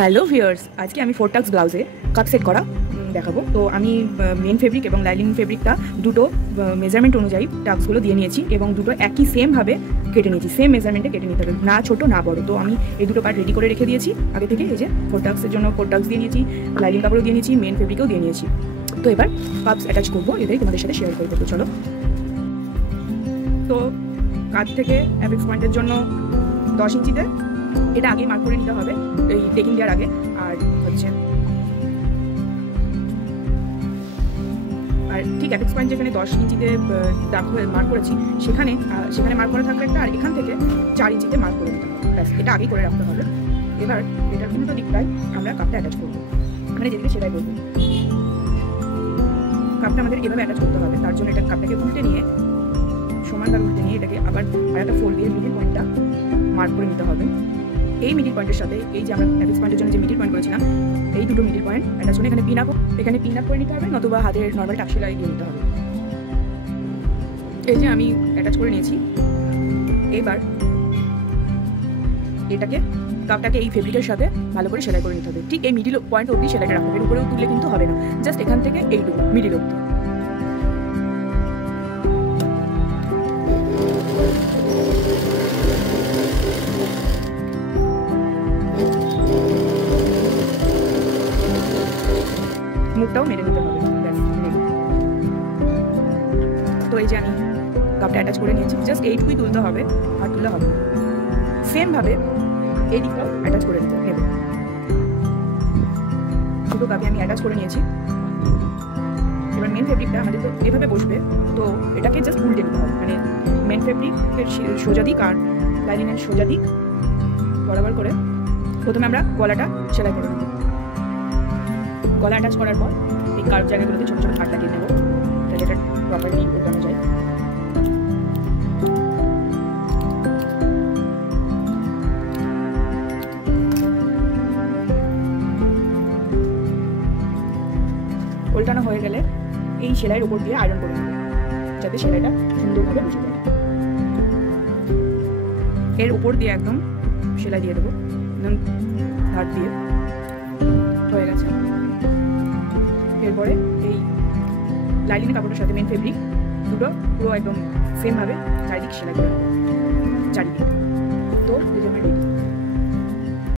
Hello viewers, আজকে আমি 4 tax ব্লাউজে কাট set করা দেখাবো। তো আমি মেন ফেব্রিক এবং লাইনিং ফেব্রিকটা দুটো মেজারমেন্ট অনুযায়ী টাক্সগুলো দিয়ে নিয়েছি এবং দুটো একই সেমভাবে কেটে নিয়েছি। সেম মেজারমেন্টে কেটে নিতে হবে, না ছোটো না বড়ো। তো আমি এই দুটো পার্ট রেডি করে রেখে দিয়েছি আগে থেকে। এই যে 4 টাক্সের জন্য 4 টাক্স দিয়ে নিয়েছি, লাইনিং কাপড়ও দিয়ে নিয়েছি, মেন ফেব্রিকও দিয়ে নিয়েছি। তো এবার কাপস অ্যাটাচ করবো, এটাই তোমাদের সাথে শেয়ার করবো। তো চলো। তো কাট থেকে অ্যাপেক্স পয়েন্টের জন্য 10 ইঞ্চিতে এটা আগেই মার্ক করে নিতে হবে এই টেকিং দেওয়ার আগে। আর ঠিক অ্যাপেক্স পয়েন্ট যেখানে 10 ইঞ্চিতে মার্ক করেছি সেখানে মার্ক করা থাকবে একটা, আর এখান থেকে 4 ইঞ্চিতে মার্ক করে দিতে হবে। ব্যাস, এটা আগেই করে রাখতে হবে। এবার এটার উল্টো দিকটায় আমরা কাপটা অ্যাটাচ করবো, মানে যেদিকে সেলাই করবো। কাপটা আমাদের এভাবে অ্যাটাচ করতে হবে। তার জন্য এটা কাপটাকে উল্টে নিয়ে, সমানভাবে উল্টে নিয়ে এটাকে আবার আরেকটা ফোল্ড দিয়ে মিডিল পয়েন্টটা মার্ক করে নিতে হবে। এই মিডিল পয়েন্টের সাথে এই যে আমরা অ্যাপেক্স পয়েন্টের জন্য যে মিডিল পয়েন্ট করেছিলাম, এই দুটো মিডিল পয়েন্ট অ্যাটাচ করে এখানে পিন আপ করে নিতে হবে, নতুবা হাতের নর্মাল টাক সেলাই দিয়ে নিতে হবে। এই যে আমি অ্যাটাচ করে নিয়েছি। এবার কাপটাকে এই ফেব্রিকের সাথে ভালো করে সেলাই করে নিতে হবে। ঠিক এই মিডিল পয়েন্ট অবধি সেলাইটা রাখতে হবে, উপরেও তুললে কিন্তু হবে না। জাস্ট এখান থেকে এইটুকু মিডিল অবধি। মুখটাও মেরে নিতে হবে। তো এই যে আমি কাপটা অ্যাটাচ করে নিয়েছি, জাস্ট এইটুকুই তুলতে হবে, আর তুলে হবে। সেমভাবে এই দিকটাও অ্যাটাচ করে নিতে হবে। দুটো কাপে আমি অ্যাটাচ করে নিয়েছি। এবার মেন ফেব্রিকটা আমাদের তো এভাবে বসবে, তো এটাকে জাস্ট উল্টে নিতে হবে। মানে মেন ফেব্রিকের সোজা দিক আর লাইনিংয়ের সোজা দিক বরাবর করে প্রথমে আমরা গলাটা সেলাই করে নেব। গলা অ্যাটাচ করার পর এই কার্ভ জায়গাগুলোতে ছোটো ছোটো কাট লাগিয়ে নেব, তাহলে এটা প্রপারলি উল্টানো যায়। উল্টানো হয়ে গেলে এই সেলাইয়ের উপর দিয়ে আয়রন করে নেব, যাতে সেলাইটা সুন্দরভাবে বসে যায়। এর উপর দিয়ে একদম সেলাই দিয়ে দেবো, একদম ধার দিয়ে। হয়ে গেছে। এরপরে এই লাইনিং কাপড়ের সাথে মেন ফেব্রিক দুটো পুরো একদম সেমভাবে চারিদিক সেলাই করে চারিদিক। তো এই জন্য রেডি।